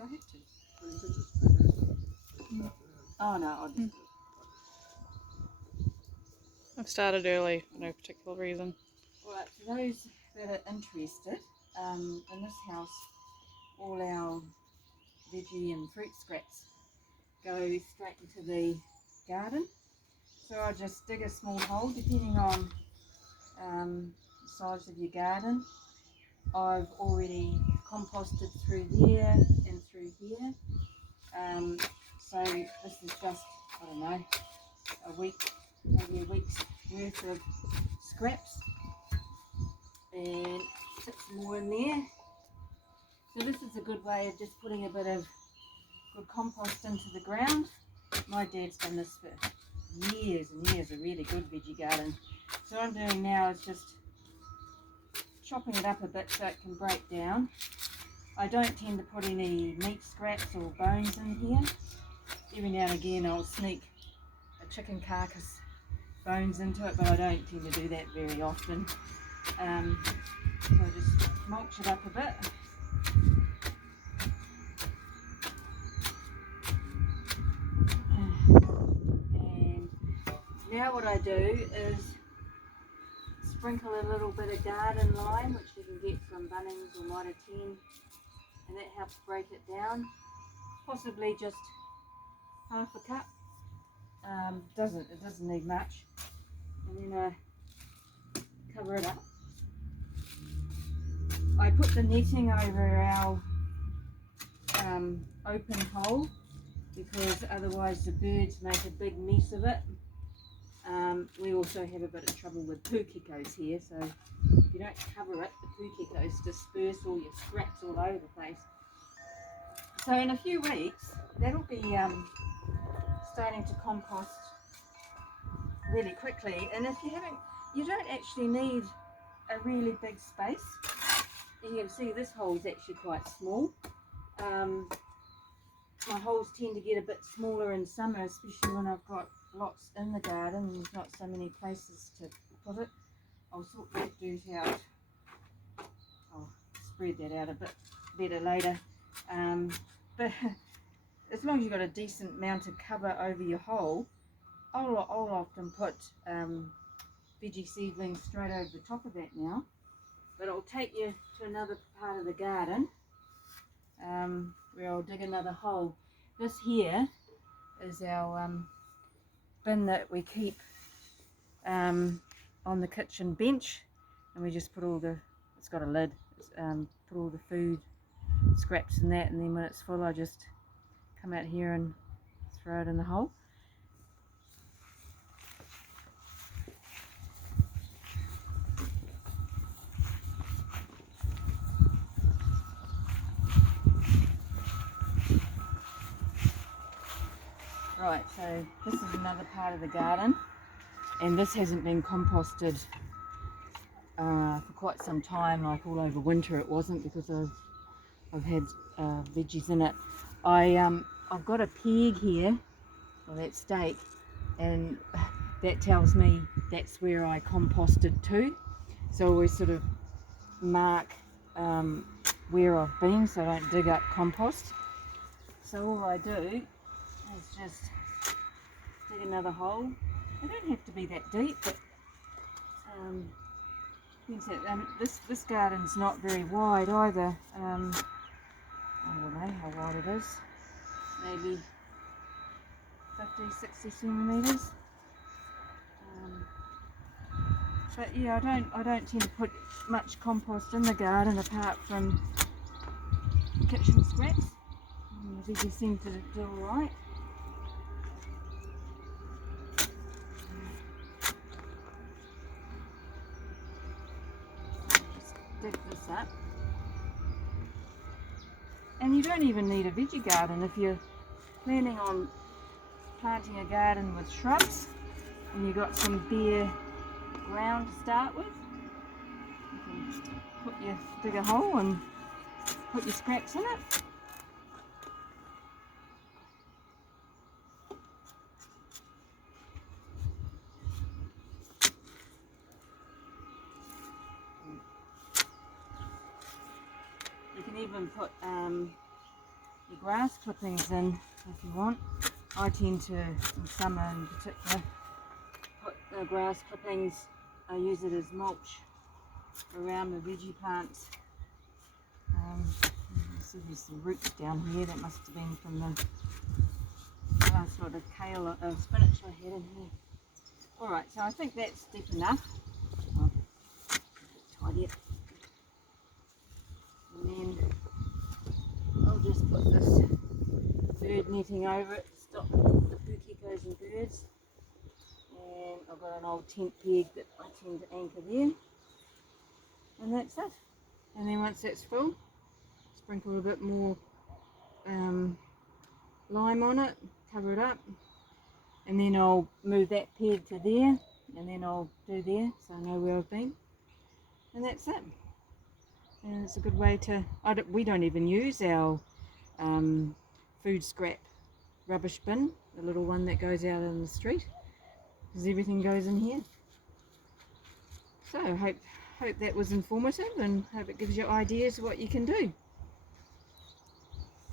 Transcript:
I had to. Well, you could just do that. Oh no, I'll just I've started early for no particular reason. Alright, for those that are interested, in this house, all our veggie and fruit scraps go straight into the garden. So I just dig a small hole, depending on the size of your garden. I've already composted through there and through here. So this is just, I don't know, a week, maybe a week's worth of scraps, and put some more in there. So this is a good way of just putting a bit of good compost into the ground. My dad's done this for years and years, a really good veggie garden. So what I'm doing now is just chopping it up a bit so it can break down. I don't tend to put any meat scraps or bones in here. Every now and again I'll sneak a chicken carcass bones into it, but I don't tend to do that very often. So I just mulch it up a bit. And now what I do is sprinkle a little bit of garden lime, which you can get from Bunnings or Mitre 10, and that helps break it down. Possibly just half a cup. It doesn't need much. And then I cover it up. I put the netting over our open hole because otherwise the birds make a big mess of it. We also have a bit of trouble with poo geckos here, so if you don't cover it, the poo geckos disperse all your scraps all over the place. So in a few weeks, that'll be starting to compost really quickly. And if you don't actually need a really big space. You can see this hole is actually quite small. My holes tend to get a bit smaller in summer, especially when I've got lots in the garden and there's not so many places to put it. I'll sort that dirt out. I'll spread that out a bit better later. But as long as you've got a decent amount of cover over your hole, I'll often put veggie seedlings straight over the top of that now. But I'll take you to another part of the garden where I'll dig another hole. This here is our bin that we keep on the kitchen bench, and we just put all the, it's got a lid, put all the food scraps in that, and then when it's full I just come out here and throw it in the hole. Right, so this is another part of the garden, and this hasn't been composted for quite some time, like all over winter it wasn't, because I've had veggies in it. I've got a peg here, or that stake, and that tells me that's where I composted to. So I always sort of mark where I've been so I don't dig up compost. So all I do is just dig another hole. They don't have to be that deep, but this garden's not very wide either. I don't know how wide it is, maybe 50-60 centimetres. But yeah, I don't tend to put much compost in the garden apart from kitchen scraps. The veggies seem to do alright. Just dig this up. And you don't even need a veggie garden if you're planning on planting a garden with shrubs and you've got some bare ground to start with. You can dig a hole and put your scraps in it. You can even put your grass clippings in if you want. I tend to, in summer in particular, put the grass clippings, I use it as mulch around the veggie plants. You can see there's some roots down here, that must have been from the last lot of kale or spinach I had in here. Alright, so I think that's deep enough. I'll tidy it. And then I'll just put this bird netting over it to stop the geckos and birds. And I've got an old tent peg that I tend to anchor there. And that's it. And then once that's full, sprinkle a bit more lime on it, cover it up, and then I'll move that peg to there, and then I'll do there so I know where I've been. And that's it. And it's a good way to, we don't even use our food scrap rubbish bin, the little one that goes out in the street, because everything goes in here. So I hope that was informative, and hope it gives you ideas of what you can do.